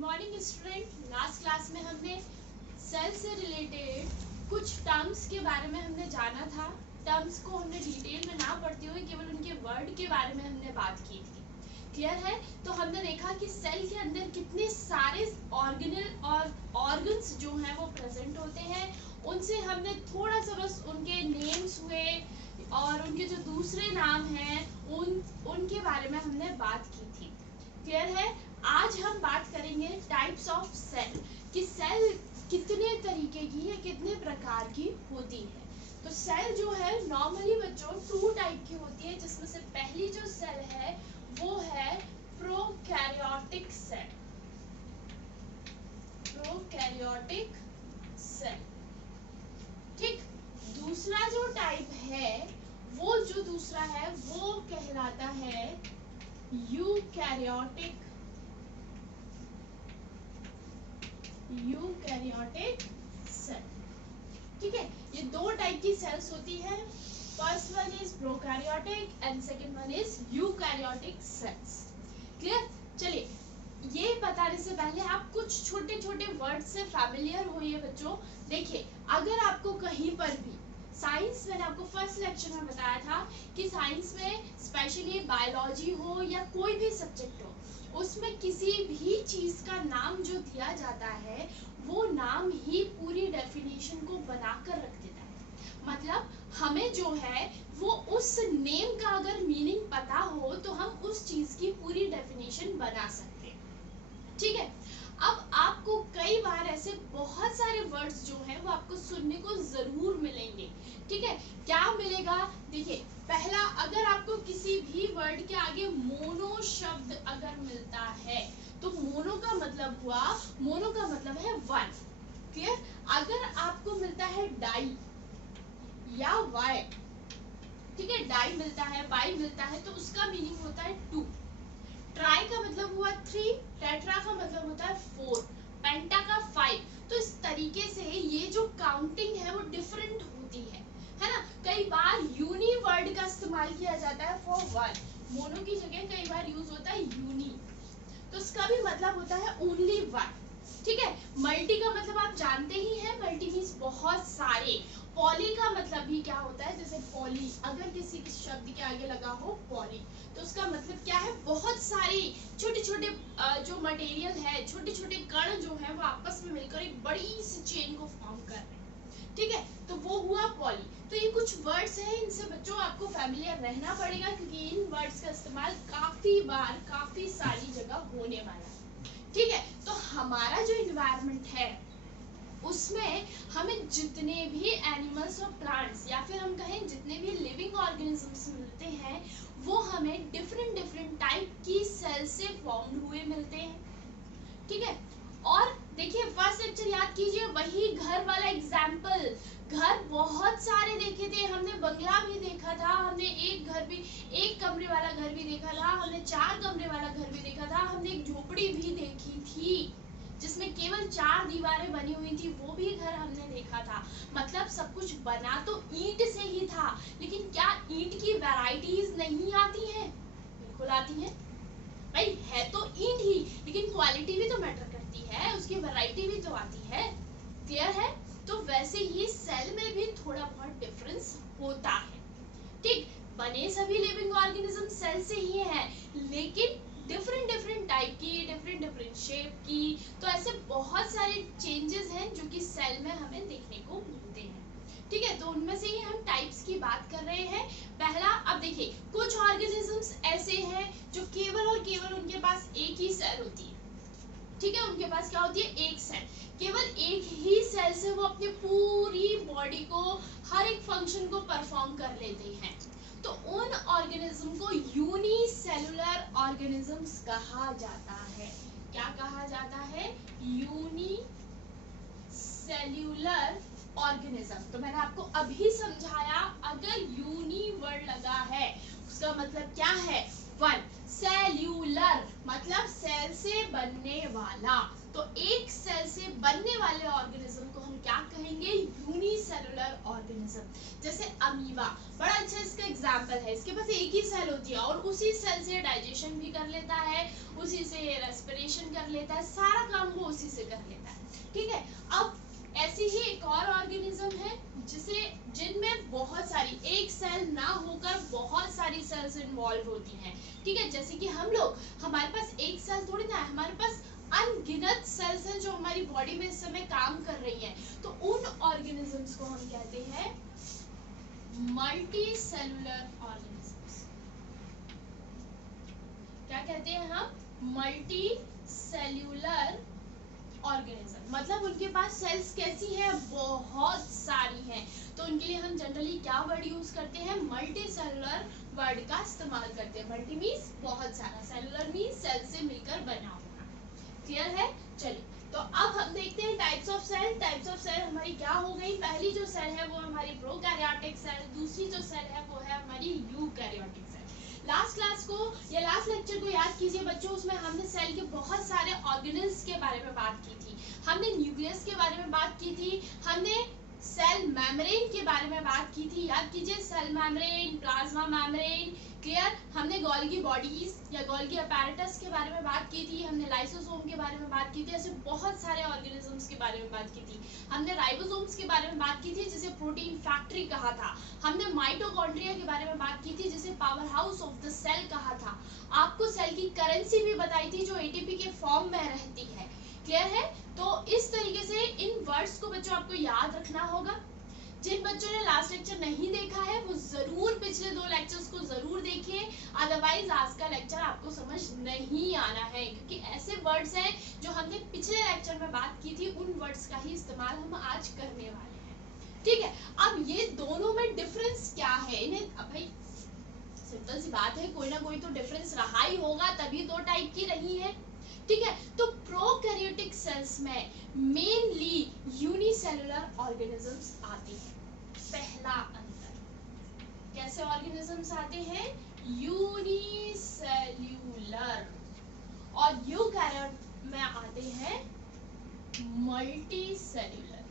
Morning student. Last class में हमने cell से रिलेटेड कुछ टर्म्स के बारे में हमने जाना था। टर्म्स को हमने डिटेल में ना पढ़ते हुए केवल उनके वर्ड के बारे में हमने बात की थी। क्लियर है? तो हमने देखा कि सेल के अंदर कितने सारे ऑर्गेनल और ऑर्गन्स जो हैं वो प्रेजेंट होते हैं। उनसे हमने थोड़ा सा बस उनके नेम्स हुए और उनके जो दूसरे नाम हैं उनके बारे में हमने बात की थी। क्लियर है? आज हम बात करेंगे टाइप्स ऑफ सेल कि सेल कितने तरीके की या कितने प्रकार की होती है। तो सेल जो है नॉर्मली बच्चों 2 टाइप की होती है, जिसमें से पहली जो सेल है वो है प्रोकैरियोटिक सेल। प्रोकैरियोटिक सेल, ठीक। दूसरा जो टाइप है वो दूसरा है वो कहलाता है यूकैरियोटिक सेल। ठीक है, ये 2 टाइप की सेल्स होती है। First one is prokaryotic and second one is eukaryotic cells. Clear? चलिए, ये बताने से पहले आप कुछ छोटे छोटे वर्ड से फैमिलियर होइए बच्चों। देखिए, अगर आपको कहीं पर भी साइंस, मैंने आपको फर्स्ट लेक्चर में बताया था कि साइंस में स्पेशली बायोलॉजी हो या कोई भी सब्जेक्ट हो, उसमें किसी भी चीज का नाम जो दिया जाता है वो नाम ही पूरी डेफिनेशन को बनाकर रख देता है। मतलब हमें जो है वो उस नेम का अगर मीनिंग पता हो तो हम उस चीज की पूरी डेफिनेशन बना सकते हैं। ठीक है, अब आपको कई बार ऐसे बहुत सारे वर्ड्स जो हैं वो आपको सुनने को जरूर मिलेंगे। ठीक है, क्या मिलेगा? देखिए, पहला, अगर आपको किसी भी वर्ड के आगे मोनो शब्द अगर मिलता है तो मोनो का मतलब हुआ, मोनो का मतलब है 1। क्लियर? अगर आपको मिलता है डाई या वाई, ठीक है, डाई मिलता है, वाई मिलता है, तो उसका मीनिंग होता है 2। ट्राई का मतलब हुआ 3, टेट्रा का मतलब होता है 4, पेंटा का 5। तो इस तरीके से ये जो काउंटिंग है वो डिफरेंट होती है ना। कई बार यूनी वर्ड का इस्तेमाल किया जाता है फॉर 1, मोनो की जगह कई बार यूज होता है यूनी, तो इसका भी मतलब होता है ओनली 1। ठीक है, मल्टी का मतलब आप जानते ही हैं, मल्टी मीन्स बहुत सारे। पॉली का मतलब भी क्या होता है, जैसे पॉली अगर किसी शब्द के आगे लगा हो पॉली, तो उसका मतलब क्या है, बहुत सारे छोटे छोटे जो मटेरियल है, छोटे छोटे कण जो है वो आपस में मिलकर एक बड़ी सी चेन को फॉर्म कर रहे हैं। ठीक है, तो वो हुआ पॉली। तो ये कुछ वर्ड्स हैं, इनसे बच्चों आपको फैमिलियर रहना पड़ेगा क्योंकि इन वर्ड्स का इस्तेमाल काफी बार काफी सारी जगह होने वाला है। ठीक है, तो हमारा जो इन्वायरमेंट है उसमें हमें जितने भी एनिमल्स और प्लांट्स या फिर हम कहें जितने भी लिविंग ऑर्गेनिजम्स मिलते हैं वो हमें डिफरेंट डिफरेंट टाइप की सेल से फॉर्म हुए मिलते हैं। ठीक है, और देखिए फर्स्ट लेक्चर याद कीजिए, वही घर वाला एग्जाम्पल। घर बहुत सारे देखे थे हमने, बंगला भी देखा था हमने, एक घर भी, एक कमरे वाला घर भी देखा था हमने, 4 कमरे वाला घर भी देखा था हमने, एक झोपड़ी भी देखी थी जिसमें केवल 4 दीवारें बनी हुई थी, वो भी घर हमने देखा था। मतलब सब कुछ बना तो ईंट से ही था, लेकिन क्या ईंट की वैरायटीज नहीं आती हैं? बिल्कुल आती हैं भाई, है तो ईंट ही, लेकिन क्वालिटी भी तो मैटर करती है, उसकी वैरायटी भी तो आती है। क्लियर है? तो वैसे ही सेल में भी थोड़ा बहुत डिफरेंस होता है। ठीक, बने सभी लिविंग ऑर्गेनिज्म सेल से ही है, लेकिन डिफरेंट डिफरेंट टाइप की, डिफरेंट डिफरेंट शेप की, तो ऐसे बहुत सारे चेंजेस हैं जो कि सेल में हमें देखने को मिलते हैं। ठीक है, तो उनमें से ही हम टाइप्स की बात कर रहे हैं। पहला, अब देखिए, कुछ ऑर्गेनिजम्स ऐसे हैं जो केवल और केवल उनके पास एक ही सेल होती है। ठीक है, उनके पास क्या होती है, एक सेल, केवल एक ही सेल से वो अपनी पूरी बॉडी को, हर एक फंक्शन को परफॉर्म कर लेते हैं। तो उन ऑर्गेनिज्म को यूनिसेलुलर ऑर्गेनिजम्स कहा जाता है। क्या कहा जाता है? Unicellular organism. तो मैंने आपको अभी समझाया, अगर यूनी वर्ड लगा है उसका मतलब क्या है, 1। सेल्यूलर मतलब सेल से बनने वाला, तो एक सेल से बनने वाले ऑर्गेनिज्म को हम क्या कहेंगे, यूनिसेलुलर ऑर्गेनिज्म। जैसे अमीबा, बड़ा अच्छा इसका एग्जांपल है, इसके पास एक ही सेल होती है और उसी सेल से डाइजेशन भी कर लेता है, उसी से रेस्पिरेशन कर कर लेता है, सारा काम वो उसी से कर लेता है। ठीक है, अब ऐसी ही एक और ऑर्गेनिज्म है जिनमें बहुत सारी, एक सेल ना होकर बहुत सारी सेल्स इन्वॉल्व होती हैं। ठीक है, जैसे कि हम लोग, हमारे पास एक सेल थोड़ी ना है, हमारे पास अनगिनत सेल्स हैं जो हमारी बॉडी में इस समय काम कर रही हैं। तो उन ऑर्गेनिजम्स को हम कहते हैं मल्टी सेलुलर ऑर्गेनिजम्स। क्या कहते हैं हम? Multi cellular organism. मतलब उनके पास सेल्स कैसी है? बहुत सारी हैं। तो उनके लिए हम जनरली क्या वर्ड यूज करते हैं? मल्टी सेलुलर वर्ड का इस्तेमाल करते हैं। मल्टी मीन्स बहुत सारा, सेलुलर मीन्स सेल से मिलकर बना हुआ। क्लियर है? चलिए, तो अब हम देखते हैं types of cell. Types of cell हमारी क्या हो गई? पहली जो सेल है वो हमारी प्रोकैरियोटिक सेल, दूसरी जो सेल है वो है हमारी यूकैरियोटिक सेल। लास्ट क्लास को या लास्ट लेक्चर को याद कीजिए बच्चों, उसमें हमने सेल के बहुत सारे ऑर्गेनेल्स के बारे में बात की थी। हमने न्यूक्लियस के बारे में बात की थी, हमने सेल मेम्ब्रेन के बारे में बात की थी, याद कीजिए, cell membrane, plasma membrane. Clear? हमने गोल्गी बॉडीज या गोल्गी अपैरेटस के बारे में बात की थी, हमने लाइसोसोम के बारे में बात की थी, ऐसे बहुत सारे ऑर्गेनिजम्स के बारे में बात की थी। हमने राइबोसोम्स के बारे में बात की थी, जिसे प्रोटीन फैक्ट्री कहा था। हमने माइटोकॉन्ड्रिया के बारे में बात की थी, जिसे power house of the cell कहा था। आपको सेल की करेंसी भी बताई थी, जो एटीपी के फॉर्म में रहती है। क्लियर है? तो इस तरीके से इन वर्ड्स को बच्चों आपको याद रखना होगा। जिन बच्चों ने लास्ट लेक्चर नहीं देखा है वो जरूर पिछले 2 लेक्चर्स को जरूर देखिए, अदरवाइज आज का लेक्चर आपको समझ नहीं आना है, क्योंकि ऐसे वर्ड्स हैं जो हमने पिछले लेक्चर में बात की थी, उन वर्ड्स का ही इस्तेमाल हम आज करने वाले हैं। ठीक है, अब ये दोनों में डिफरेंस क्या है? इन्हें अब भाई सिंपल सी बात है, कोई ना कोई तो डिफरेंस रहा ही होगा, तभी 2 टाइप की रही है। ठीक है, तो प्रोकैरियोटिक सेल्स में मेनली यूनिसेलुलर ऑर्गेनिजम्स आते हैं। पहला अंतर, कैसे ऑर्गेनिजम्स आते हैं? यूनिसेल्युलर। और यूकैरियोट में आते हैं मल्टीसेल्युलर।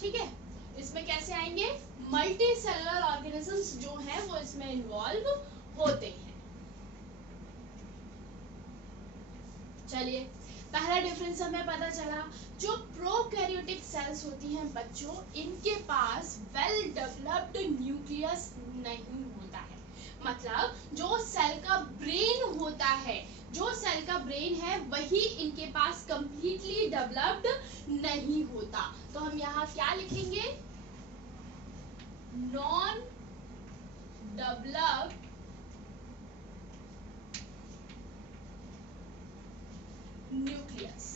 ठीक है, इसमें कैसे आएंगे? मल्टी सेलुलर ऑर्गेनिजम्स जो हैं वो इसमें इन्वॉल्व होते हैं। चलिए, पहला डिफरेंस हमें पता चला। जो प्रोकैरियोटिक सेल्स होती हैं बच्चों, इनके पास वेल डेवलप्ड न्यूक्लियस नहीं होता है। मतलब जो सेल का ब्रेन होता है, जो सेल का ब्रेन है वही इनके पास कंप्लीटली डेवलप्ड नहीं होता। तो हम यहाँ क्या लिखेंगे? Non developed nucleus.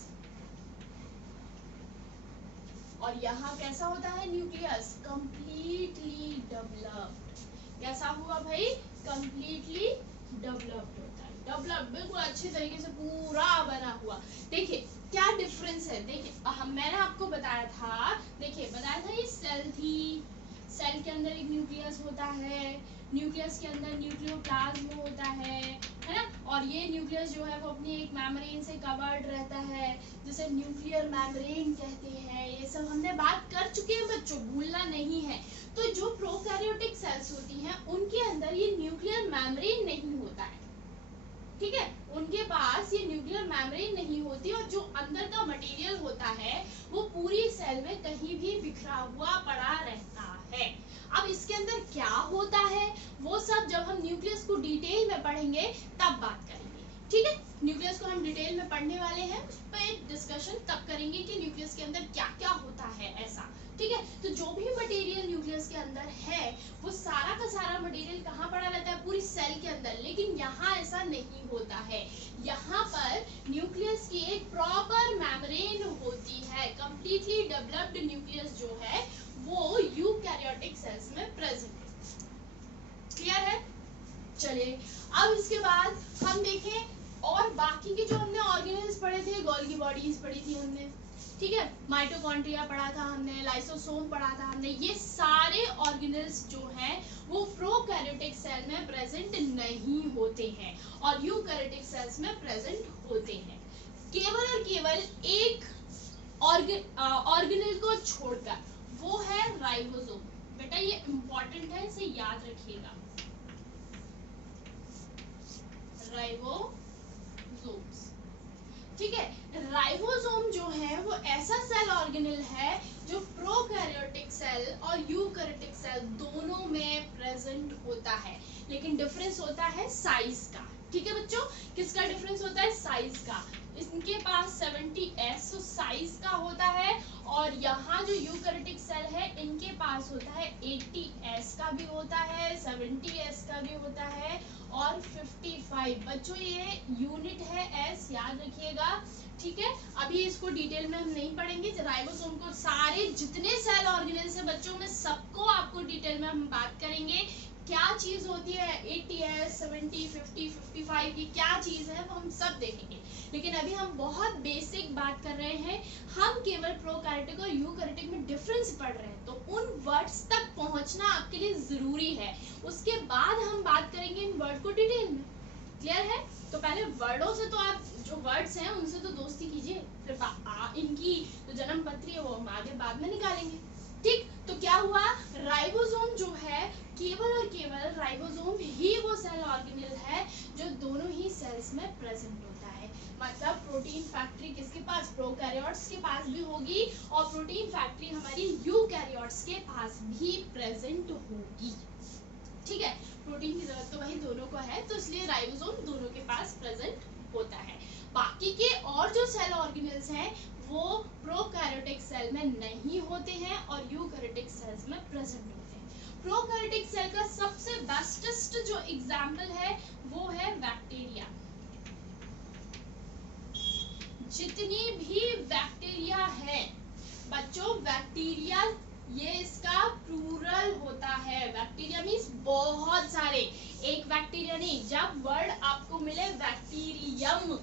और यहाँ कैसा होता है न्यूक्लियस? Completely developed. कैसा हुआ भाई? कंप्लीटली डेवलप्ड होता है, डेवलप्ड बिल्कुल अच्छे तरीके से पूरा बना हुआ। देखिए क्या डिफरेंस है, देखिए मैंने आपको बताया था, ये सेल थी, सेल के अंदर एक न्यूक्लियस होता है, न्यूक्लियस के अंदर न्यूक्लियोप्लाज्म होता है ना, और ये न्यूक्लियस जो है वो अपनी एक मेम्ब्रेन से कवर्ड रहता है, जिसे न्यूक्लियर मेम्ब्रेन कहते हैं। ये सब हमने बात कर चुके हैं बच्चों, भूलना नहीं है। तो जो प्रोकैरियोटिक सेल्स होती हैं उनके अंदर ये न्यूक्लियर मेम्ब्रेन नहीं होता है। ठीक है, उनके पास ये न्यूक्लियर मेम्ब्रेन नहीं होती, और जो अंदर का मटेरियल होता है वो पूरी सेल में कहीं भी बिखरा हुआ पड़ा रहता है। अब इसके अंदर क्या होता है वो सब जब हम न्यूक्लियस को डिटेल में पढ़ेंगे तब बात करेंगे। ठीक है, न्यूक्लियस को हम डिटेल में पढ़ने वाले हैं, उस पर डिस्कशन तब करेंगे कि न्यूक्लियस के अंदर क्या क्या होता है ऐसा। ठीक है, तो जो भी मटेरियल न्यूक्लियस के अंदर है वो सारा का सारा मटेरियल कहाँ पड़ा रहता है? पूरी सेल के अंदर। लेकिन यहाँ ऐसा नहीं होता है, यहाँ पर न्यूक्लियस की एक प्रॉपर मेम्ब्रेन होती है। कंप्लीटली डेवलप्ड न्यूक्लियस जो है वो यूकैरियोटिक सेल्स में प्रेजेंट है। क्लियर है? चलिए, अब इसके बाद हम देखें और बाकी के जो हमने ऑर्गेनेल्स पढ़े थे, गोल्गी बॉडीज पढ़ी थी हमने, ठीक है, माइटोकॉन्ड्रिया पढ़ा था हमने, लाइसोसोम पढ़ा था हमने। ये सारे ऑर्गेनेल्स जो हैं वो प्रोकैरियोटिक सेल में प्रेजेंट नहीं होते हैं और यूकैरियोटिक सेल्स में प्रेजेंट होते हैं। केवल और केवल एक ऑर्गेनेल को छोड़कर, वो है राइबोसोम। बेटा ये इंपॉर्टेंट है, इसे याद रखिएगा। राइबोसोम्स। ठीक है, राइबोसोम जो है वो ऐसा सेल ऑर्गेनेल है जो प्रोकैरियोटिक सेल और यूकैरियोटिक सेल दोनों में प्रेजेंट होता है, लेकिन डिफरेंस होता है साइज का। ठीक है बच्चों, किसका डिफरेंस होता है? साइज का। इनके पास 70s साइज का होता है, और यहाँ जो यूकैरियोटिक सेल है इनके पास होता है 80s का भी होता है, 70s का भी होता है, और 55। बच्चों ये यूनिट है एस, याद रखिएगा। ठीक है, अभी इसको डिटेल में हम नहीं पढ़ेंगे। राइबोसोम को सारे जितने सेल ऑर्गेनेल्स है बच्चों में सबको आपको डिटेल में हम बात करेंगे। क्या चीज होती है 80s, 70, 50, 55 की क्या चीज है वो हम सब देखेंगे, लेकिन अभी हम बहुत बेसिक बात कर रहे हैं। हम केवल प्रोकैरियोटिक और यूकैरियोटिक में डिफरेंस पढ़ रहे हैं, तो उन वर्ड्स तक पहुंचना आपके लिए जरूरी है। उसके बाद हम बात करेंगे इन वर्ड को डिटेल में। क्लियर है? तो पहले वर्डों से तो आप जो वर्ड्स हैं उनसे तो दोस्ती कीजिए, फिर इनकी जो जन्म पत्री है वो हम आगे बाद में निकालेंगे। ठीक, तो क्या हुआ? राइबोसोम जो है केवल और केवल राइबोसोम ही वो सेल ऑर्गेनेल है जो दोनों ही सेल्स में प्रेजेंट होता है। मतलब प्रोटीन फैक्ट्री किसके पास? प्रोकैरियोट्स के पास भी होगी, और प्रोटीन फैक्ट्री हमारी यूकैरियोट्स के पास भी प्रेजेंट होगी। ठीक है, प्रोटीन की जरूरत तो वही दोनों को है, तो इसलिए राइबोसोम दोनों के पास प्रेजेंट होता है। बाकी के और जो सेल ऑर्गेनेल्स हैं वो प्रोकैरियोटिक सेल में नहीं होते हैं और यूकैरियोटिक सेल्स में प्रेजेंट होते हैं। प्रोकैरियोटिक सेल का सबसे बेस्टेस्ट जो एग्जांपल है वो है बैक्टीरिया। जितनी भी बैक्टीरिया है बच्चों, बैक्टीरिया ये इसका प्लूरल होता है। बैक्टीरिया मीन्स बहुत सारे, एक बैक्टीरिया नहीं। जब वर्ड आपको मिले बैक्टीरियम,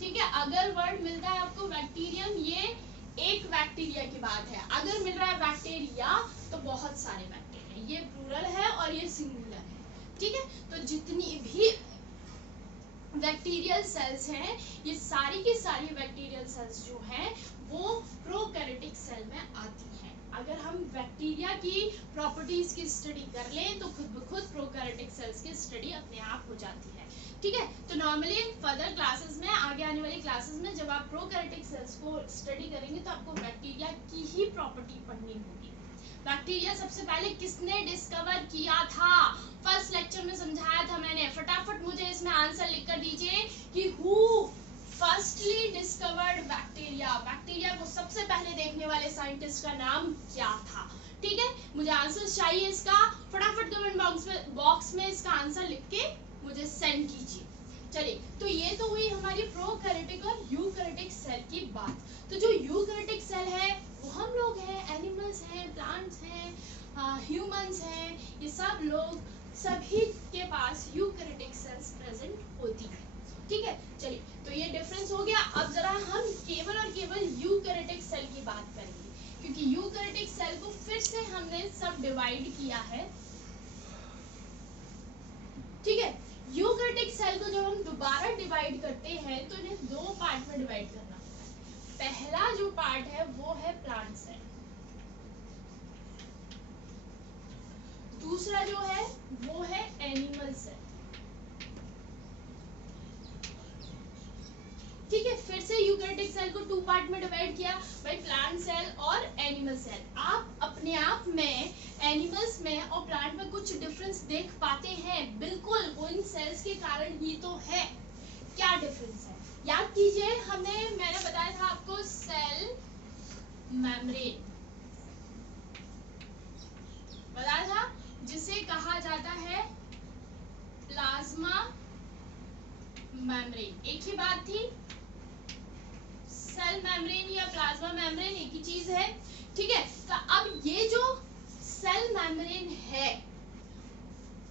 ठीक है, अगर वर्ड मिलता है आपको बैक्टीरियम, ये एक बैक्टीरिया की बात है। अगर मिल रहा है बैक्टीरिया तो बहुत सारे बैक्टीरिया, ये प्लूरल है और ये सिंगुलर है। ठीक है, तो जितनी भी बैक्टीरियल सेल्स हैं, ये सारी की सारी बैक्टीरियल सेल्स जो हैं वो प्रोकैरियोटिक सेल में आती हैं। अगर हम बैक्टीरिया की प्रॉपर्टीज की स्टडी कर लें तो खुद ब खुद प्रोकैरियोटिक सेल्स की स्टडी अपने आप हो जाती है। ठीक है, तो नॉर्मली फर्दर क्लासेस में, आगे आने वाली क्लासेस में जब आप प्रोकैरियोटिक सेल्स को स्टडी करेंगे तो आपको बैक्टीरिया की ही प्रॉपर्टी पढ़नी होगी। बैक्टीरिया सबसे पहले किसने डिस्कवर किया था? फर्स्ट लेक्चर में समझाया था मैंने। फटाफट मुझे इसमें आंसर लिख कर दीजिए कि who firstly discovered bacteria. Bacteria को सबसे पहले देखने वाले साइंटिस्ट का नाम क्या था? ठीक है, मुझे आंसर चाहिए इसका। फटाफट कमेंट बॉक्स में इसका आंसर लिख के मुझे सेंड कीजिए। चलिए, तो ये तो हुई हमारी प्रोकैरियोटिक और यूकैरियोटिक सेल की बात। तो जो यूकैरियोटिक सेल है वो हम लोग हैं, एनिमल्स हैं, प्लांट्स हैं, ह्यूमंस हैं, ये सब लोग सभी के पास यूकैरियोटिक सेल्स प्रेजेंट होती है। ठीक है, चलिए, तो ये डिफरेंस हो गया। अब जरा हम केवल और केवल यूकैरियोटिक सेल की बात करेंगे, क्योंकि यूकैरियोटिक सेल को फिर से हमने सब डिवाइड किया है। ठीक है, यूकैरियोटिक सेल को जब हम दोबारा डिवाइड करते हैं तो इन्हें दो पार्ट में डिवाइड करना होता है। पहला जो पार्ट है वो है प्लांट सेल, दूसरा जो है वो है एनिमल सेल। ठीक है, फिर से यूकैरियोटिक सेल को टू पार्ट में डिवाइड किया, भाई प्लांट सेल और एनिमल सेल। आप अपने आप में एनिमल्स में और प्लांट में कुछ डिफरेंस देख पाते हैं? बिल्कुल, उन सेल्स के कारण ही तो है। क्या डिफरेंस है? याद कीजिए, मैंने बताया था आपको सेल मेम्ब्रेन बताया था, जिसे कहा जाता है प्लाज्मा मेम्ब्रेन। एक ही बात थी, सेल मेम्ब्रेन या प्लाज्मा मेम्ब्रेन एक ही चीज है। ठीक है, तो अब ये जो सेल मेम्ब्रेन है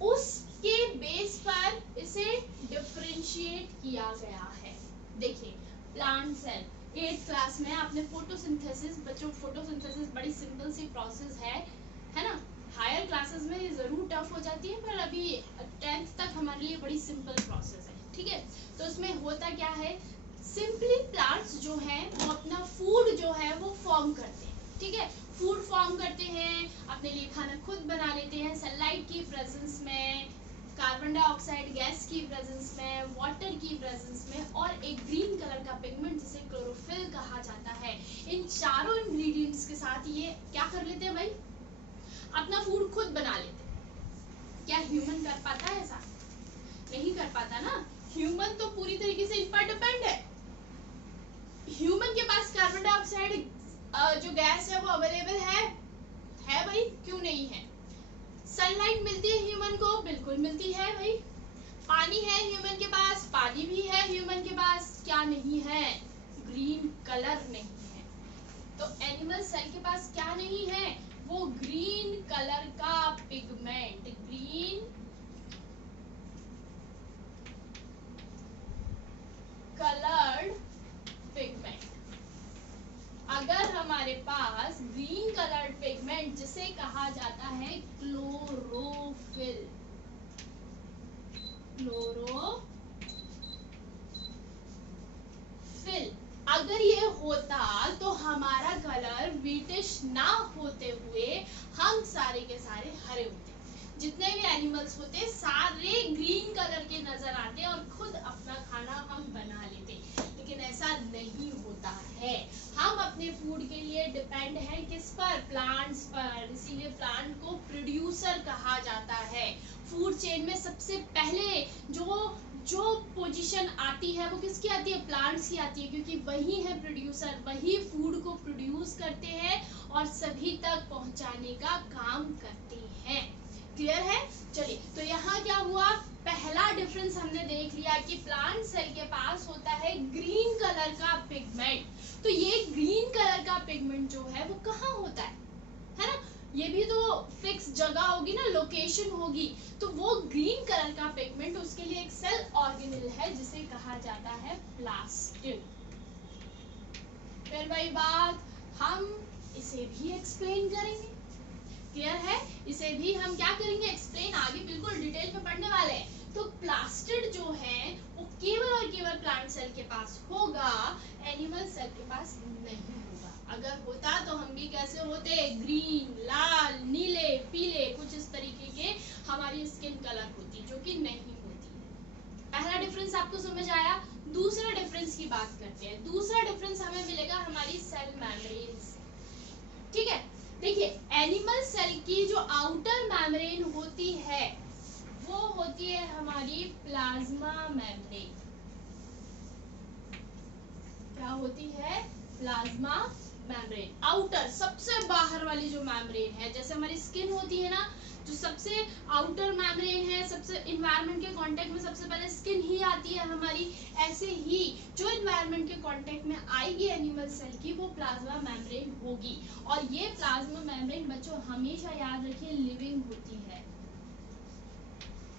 उसके बेस पर इसे डिफरेंशिएट किया गया है। देखिए, प्लांट सेल 8th क्लास में आपने फोटोसिंथेसिस, बच्चों फोटोसिंथेसिस बड़ी सिंपल सी प्रोसेस है ना। हायर क्लासेस में ये जरूर टफ हो जाती है, पर अभी 10th तक हमारे लिए बड़ी सिंपल प्रोसेस है। ठीक है, तो उसमें होता क्या है, सिंपली प्लांट्स जो हैं वो अपना फूड जो है वो फॉर्म करते हैं। ठीक है, फूड फॉर्म करते हैं, अपने लिए खाना खुद बना लेते हैं सनलाइट की प्रेजेंस में, कार्बन डाइऑक्साइड गैस की प्रेजेंस में, वाटर की प्रेजेंस में, और एक ग्रीन कलर का पिगमेंट जिसे क्लोरोफिल कहा जाता है। इन चारों इंग्रेडिएंट्स के साथ ये क्या कर लेते हैं भाई, अपना फूड खुद बना लेते हैं। क्या ह्यूमन कर पाता है ऐसा? नहीं कर पाता ना। ह्यूमन तो पूरी तरीके से इन पर डिपेंड है। ह्यूमन के पास कार्बन डाइऑक्साइड जो गैस है वो अवेलेबल है भाई, क्यों नहीं है? सनलाइट मिलती है ह्यूमन को, बिल्कुल मिलती है भाई। पानी है ह्यूमन के पास, पानी भी है ह्यूमन के पास, क्या नहीं है? ग्रीन कलर नहीं है। तो एनिमल सेल के पास क्या नहीं है? वो ग्रीन कलर का पिगमेंट, ग्रीन कलर्ड पिगमेंट। अगर हमारे पास ग्रीन कलर्ड पिगमेंट जिसे कहा जाता है क्लोरोफिल, अगर ये होता तो हमारा कलर व्हीटिश ना होते हुए हम सारे के सारे हरे होते। जितने भी एनिमल्स होते सारे ग्रीन कलर के नजर आते और खुद अपना खाना हम बना लेते, लेकिन ऐसा नहीं होता है। हम अपने फूड के लिए डिपेंड है किस पर? प्लांट्स पर। इसीलिए प्लांट को प्रोड्यूसर कहा जाता है। फूड चेन में सबसे पहले जो पोजीशन आती है वो किसकी आती है? प्लांट्स की आती है, क्योंकि वही है प्रोड्यूसर, वही फूड को प्रोड्यूस करते हैं और सभी तक पहुंचाने का काम करते हैं। क्लियर है? चलिए, तो यहाँ क्या हुआ? पहला डिफरेंस हमने देख लिया कि प्लांट सेल के पास होता है ग्रीन कलर का पिगमेंट। तो ये ग्रीन कलर का पिगमेंट जो है वो कहाँ होता है ना? ये भी तो फिक्स जगह होगी ना, लोकेशन होगी। तो वो ग्रीन कलर का पिगमेंट, उसके लिए एक सेल ऑर्गेनेल है जिसे कहा जाता है प्लास्टिड। फिर वही बात, हम इसे भी एक्सप्लेन करेंगे। क्लियर है? इसे भी हम क्या करेंगे? एक्सप्लेन, आगे बिल्कुल डिटेल में पढ़ने वाले हैं। तो प्लास्टिड जो है वो केवल और केवल प्लांट सेल के पास होगा, एनिमल सेल के पास नहीं होगा। अगर होता तो हम भी कैसे होते? ग्रीन, लाल, नीले, पीले, कुछ इस तरीके के हमारी स्किन कलर होती, जो कि नहीं होती। पहला डिफरेंस आपको समझ आया। दूसरा डिफरेंस की बात करते हैं। दूसरा डिफरेंस हमें मिलेगा हमारी सेल मेम्ब्रेन से। ठीक है, देखिए एनिमल सेल की जो आउटर मेम्ब्रेन होती है वो होती है हमारी प्लाज्मा मेम्ब्रेन। क्या होती है? Plasma membrane. आउटर, सबसे बाहर वाली जो मेम्ब्रेन है, जैसे हमारी स्किन होती है ना, जो सबसे आउटर मेम्ब्रेन है, सबसे इन्वायरमेंट के कांटेक्ट में सबसे पहले स्किन ही आती है हमारी, ऐसे ही जो इन्वायरमेंट के कांटेक्ट में आएगी एनिमल सेल की वो प्लाज्मा मेम्ब्रेन होगी। और ये प्लाज्मा मेम्ब्रेन बच्चों हमेशा याद रखिए लिविंग होती है।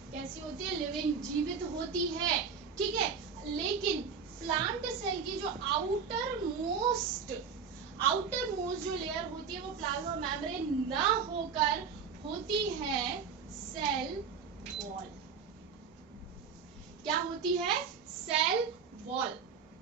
कैसी होती है? लिविंग, जीवित होती है। ठीक है, लेकिन प्लांट सेल की जो आउटर मोस्ट जो लेयर होती है वो प्लाज्मा मेम्ब्रेन ना होकर होती है सेल वॉल। क्या होती है? Cell wall.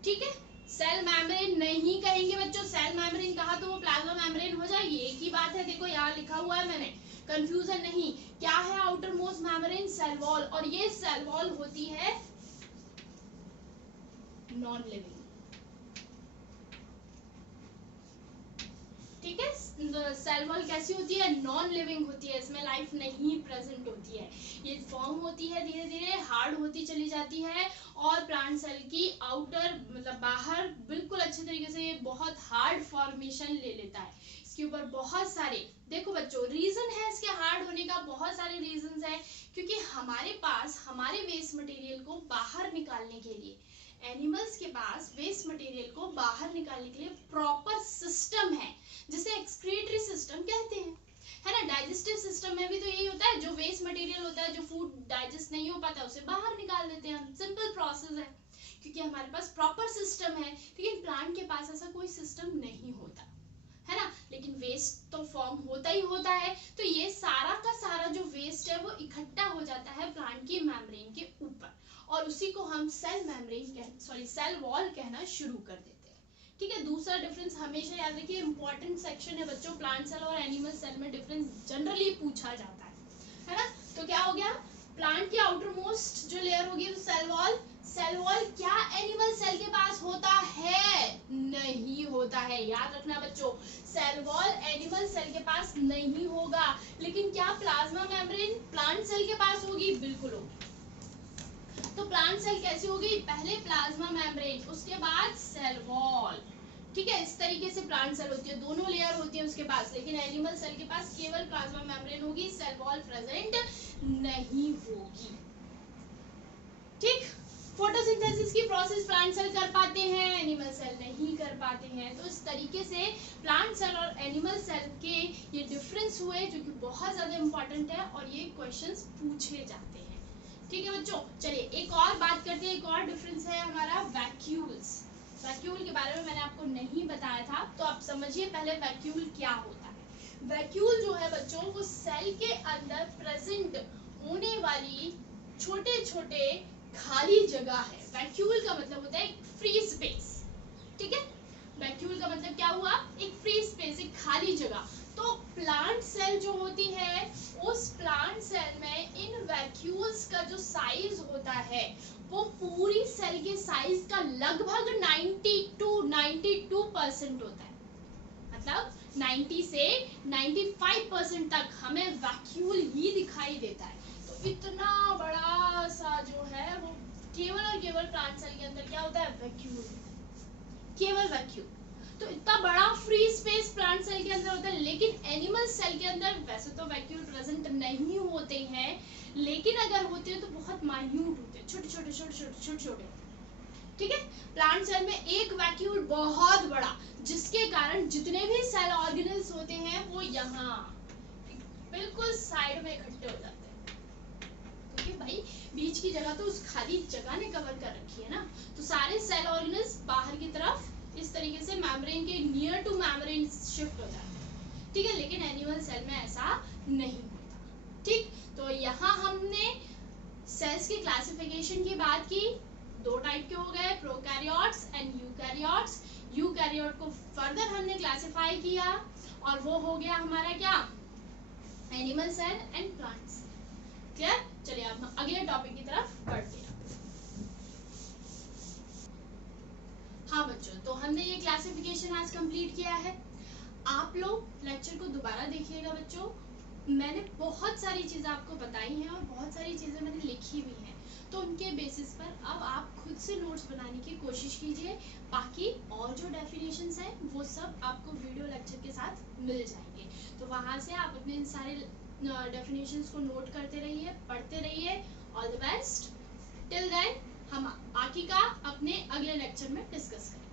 ठीक है, सेल मेम्ब्रेन नहीं कहेंगे बच्चों। सेल मेम्ब्रेन कहा तो वो प्लाज्मा मेम्ब्रेन हो जाएगी, एक ही बात है। देखो यहाँ लिखा हुआ है मैंने, कंफ्यूजन नहीं। क्या है outer most membrane? Cell wall. और ये सेल वॉल होती है नॉन लिविंग। ठीक है, सेल वॉल कैसी होती है? नॉन लिविंग होती है, इसमें लाइफ नहीं प्रेजेंट होती है। ये फॉर्म होती है धीरे धीरे, हार्ड होती चली जाती है और प्लांट सेल की आउटर मतलब बाहर बिल्कुल अच्छे तरीके से ये बहुत हार्ड फॉर्मेशन ले लेता है। इसके ऊपर बहुत सारे, देखो बच्चों, रीजन है इसके हार्ड होने का, बहुत सारे रीजंस है। क्योंकि हमारे पास हमारे वेस्ट मटेरियल को बाहर निकालने के लिए, एनिमल्स के पास वेस्ट मटेरियल को बाहर निकालने के लिए प्रॉपर सिस्टम है जिसे एक्सक्रीटरी सिस्टम कहते हैं, है ना। डाइजेस्टिव सिस्टम में भी तो यही होता है, जो वेस्ट मटेरियल होता है, जो फूड डाइजेस्ट नहीं हो पाता उसे बाहर निकाल देते हैं हम। सिंपल प्रोसेस है, क्योंकि हमारे पास प्रॉपर सिस्टम है। लेकिन प्लांट के पास ऐसा कोई सिस्टम नहीं होता, है ना। लेकिन वेस्ट तो फॉर्म होता ही होता है। तो ये सारा का सारा जो वेस्ट है वो इकट्ठा हो जाता है प्लांट की मेम्ब्रेन के ऊपर, और उसी को हम सेल मेम्ब्रेन सेल वॉल कहना शुरू कर देते हैं। ठीक है। दूसरा डिफरेंस हमेशा याद रखिए, इंपॉर्टेंट सेक्शन है बच्चों, प्लांट सेल और एनिमल सेल में डिफरेंस जनरली पूछा जाता है ना। तो क्या हो गया, प्लांट की आउटर मोस्ट जो लेयर होगी वो सेल वॉल। सेल वॉल क्या एनिमल सेल के पास होता है? नहीं होता है, याद रखना बच्चों, सेल वॉल एनिमल सेल के पास नहीं होगा। लेकिन क्या प्लाज्मा मेम्ब्रेन प्लांट सेल के पास होगी? बिल्कुल होगी। तो प्लांट सेल कैसी होगी? पहले प्लाज्मा मेम्ब्रेन, उसके बाद सेल वॉल, ठीक है। इस तरीके से प्लांट सेल होती है, दोनों लेयर होती है उसके पास। लेकिन एनिमल सेल के पास केवल प्लाज्मा मेम्ब्रेन होगी, सेल वॉल प्रेजेंट नहीं होगी, ठीक। फोटोसिंथेसिस की प्रोसेस प्लांट सेल कर पाते हैं, एनिमल सेल नहीं कर पाते हैं। तो इस तरीके से प्लांट सेल और एनिमल सेल के ये डिफरेंस हुए, जो कि बहुत ज्यादा इंपॉर्टेंट है और ये क्वेश्चंस पूछे जाते हैं, ठीक है बच्चों। चलिए एक और बात करते हैं, एक और डिफरेंस है हमारा वैक्यूल्स। वैक्यूल के बारे में मैंने आपको नहीं बताया था, तो आप समझिए पहले वैक्यूल क्या होता है। वैक्यूल जो है बच्चों, वो सेल के अंदर प्रेजेंट होने वाली छोटे छोटे खाली जगह है। वैक्यूल का मतलब होता है एक फ्री स्पेस, ठीक है। वैक्यूल का मतलब क्या हुआ? एक फ्री स्पेस, एक खाली जगह। तो प्लांट सेल जो होती है, उस प्लांट सेल में इन वैक्यूल्स का जो साइज होता है वो पूरी सेल के साइज का लगभग 92% होता है। मतलब 90 से 95% तक हमें वैक्यूल ही दिखाई देता है। तो इतना बड़ा सा जो है वो केवल और केवल प्लांट सेल के अंदर क्या होता है? वैक्यूल, केवल वैक्यूल। तो इतना बड़ा फ्री स्पेस प्लांट सेल के अंदर होता है। लेकिन एनिमल सेल के अंदर वैसे तो वैक्यूल प्रेजेंट नहीं होते हैं, लेकिन अगर होते हैं तो बहुत माइन्यूट होते हैं, छोटे छोटे, ठीक है। प्लांट सेल में एक वैक्यूल बहुत बड़ा, जिसके कारण जितने भी सेल ऑर्गेनेल्स होते हैं वो यहाँ बिल्कुल साइड में इकट्ठे हो जाते हैं, क्योंकि भाई बीच की जगह तो उस खाली जगह ने कवर कर रखी है ना। तो सारे सेल ऑर्गेनेल्स बाहर की तरफ इस तरीके से मेम्ब्रेन के नियर टू मेम्ब्रेन शिफ्ट हो जाते हैं, ठीक है। लेकिन एनिमल सेल में ऐसा नहीं होता, ठीक। तो यहाँ हमने सेल्स की क्लासिफिकेशन की बात की। दो टाइप के हो गए, प्रोकैरियोट्स एंड यूकैरियोट्स। यूकैरियोट को फर्दर हमने क्लासिफाई किया और वो हो गया हमारा क्या? Animal cell and plants. Clear? चलिए अब हम अगले टॉपिक की तरफ बढ़ते हैं। हाँ बच्चों, तो हमने ये क्लासिफिकेशन आज कंप्लीट किया है। आप लोग लेक्चर को दोबारा देखिएगा बच्चों। मैंने बहुत सारी चीज़ें आपको बताई हैं और बहुत सारी चीज़ें मैंने लिखी भी हैं, तो उनके बेसिस पर अब आप खुद से नोट्स बनाने की कोशिश कीजिए। बाकी और जो डेफिनेशंस हैं वो सब आपको वीडियो लेक्चर के साथ मिल जाएंगे, तो वहाँ से आप अपने इन सारे डेफिनेशंस को नोट करते रहिए, पढ़ते रहिए। All the best. Till then हम बाकी का अपने अगले लेक्चर में डिस्कस करेंगे।